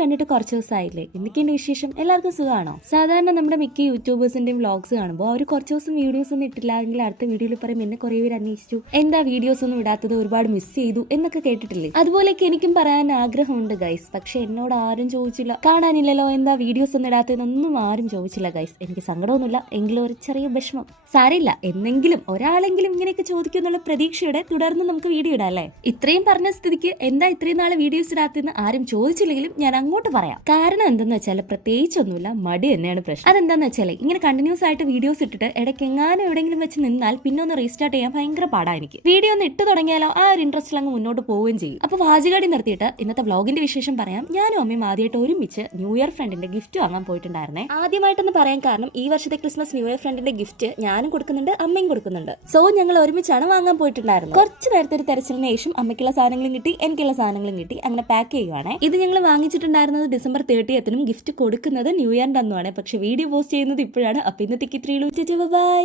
കണ്ടിട്ട് കുറച്ച് ദിവസമായില്ലേ? എന്തൊക്കെയുണ്ട് വിശേഷം? എല്ലാവർക്കും സുഖമാണോ? സാധാരണ നമ്മുടെ മിക്ക യൂട്യൂബേഴ്സിന്റെയും വ്ളോഗ്സ് കാണുമ്പോൾ അവർ കുറച്ച് ദിവസം വീഡിയോസ് ഒന്നും ഇട്ടില്ലെങ്കിൽ അടുത്ത വീഡിയോയിൽ പറയും എന്നെ കുറെ പേര് അന്വേഷിച്ചു, എന്താ വീഡിയോസ് ഒന്നും ഇടാത്തത്, ഒരുപാട് മിസ് ചെയ്തു എന്നൊക്കെ കേട്ടിട്ടില്ലേ? അതുപോലെയൊക്കെ എനിക്കും പറയാൻ ആഗ്രഹമുണ്ട് ഗൈസ്. പക്ഷെ എന്നോട് ആരും ചോദിച്ചില്ല, കാണാനില്ലല്ലോ എന്താ വീഡിയോസ് ഒന്നും ഇടാത്തതെന്നൊന്നും ആരും ചോദിച്ചില്ല ഗൈസ്. എനിക്ക് സങ്കടമൊന്നുമില്ല, എങ്കിലും ഒരു ചെറിയ വിഷമം. സാരമില്ല, എന്നെങ്കിലും ഒരാളെങ്കിലും ഇങ്ങനെയൊക്കെ ചോദിക്കും എന്നുള്ള പ്രതീക്ഷയോടെ തുടർന്ന് നമുക്ക് വീഡിയോ ഇടാം അല്ലേ? ഇത്രയും പറഞ്ഞ സ്ഥിതിക്ക് എന്താ ഇത്രയും നാളെ വീഡിയോസ് ഇടാത്തെന്ന് ആരും ചോദിച്ചില്ലെങ്കിലും ഞാൻ അങ്ങോട്ട് പറയാം. കാരണം എന്തെന്ന് വെച്ചാൽ പ്രത്യേകിച്ചൊന്നുമില്ല, മടി തന്നെയാണ് പ്രശ്നം. അതെന്താന്ന് വെച്ചാൽ ഇങ്ങനെ കണ്ടിന്യൂസ് ആയിട്ട് വീഡിയോസ് ഇട്ടിട്ട് ഇടയ്ക്ക് എങ്ങാനും എവിടെയെങ്കിലും വെച്ച് നിന്നാൽ പിന്നെ ഒന്ന് റീസ്റ്റാർട്ട് ചെയ്യാൻ ഭയങ്കര പാടാ എനിക്ക്. വീഡിയോ ഒന്ന് ഇട്ട് തുടങ്ങിയാലോ ആ ഒരു ഇൻട്രസ്റ്റിൽ അങ്ങ് മുന്നോട്ട് പോവുകയും ചെയ്യും. അപ്പൊ വാചികാടി നിർത്തിയിട്ട് ഇന്നത്തെ വ്ളോഗിന്റെ വിശേഷം പറയാം. ഞാനും അമ്മയും ആദ്യമായിട്ട് ഒരുമിച്ച് ന്യൂ ഇയർ ഫ്രണ്ടിന്റെ ഗിഫ്റ്റ് വാങ്ങാൻ പോയിട്ടുണ്ടായിരുന്നേ. ആദ്യമായിട്ടൊന്ന് പറയാൻ കാരണം ഈ വർഷത്തെ ക്രിസ്മസ് ന്യൂ ഇയർ ഫ്രണ്ടിന്റെ ഗിഫ്റ്റ് ഞാനും കൊടുക്കുന്നുണ്ട്, അമ്മയും കൊടുക്കുന്നുണ്ട്. സോ ഞങ്ങൾ ഒരുമിച്ചാണ് വാങ്ങാൻ പോയിട്ടുണ്ടായിരുന്നത്. കുറച്ച് നേരത്തെ ഒരു തെരച്ചിലിന് ശേഷം അമ്മയ്ക്കുള്ള സാധനങ്ങളും കിട്ടി, എനിക്കുള്ള സാധനങ്ങളും കിട്ടി. അങ്ങനെ പാക്ക് ചെയ്യുവാണ്. ഇത് ഞങ്ങൾ വാങ്ങിച്ചിട്ടുണ്ടായിരുന്നത് ഡിസംബർ 30നും ഗിഫ്റ്റ് കൊടുക്കുന്നത് ന്യൂ ഇയറിന്റെ അന്നുമാണ്. പക്ഷെ വീഡിയോ പോസ്റ്റ് ചെയ്യുന്നത് ഇപ്പോഴാണ്. അപ്പൊ ഇന്നത്തേക്ക് 3 ബൈ.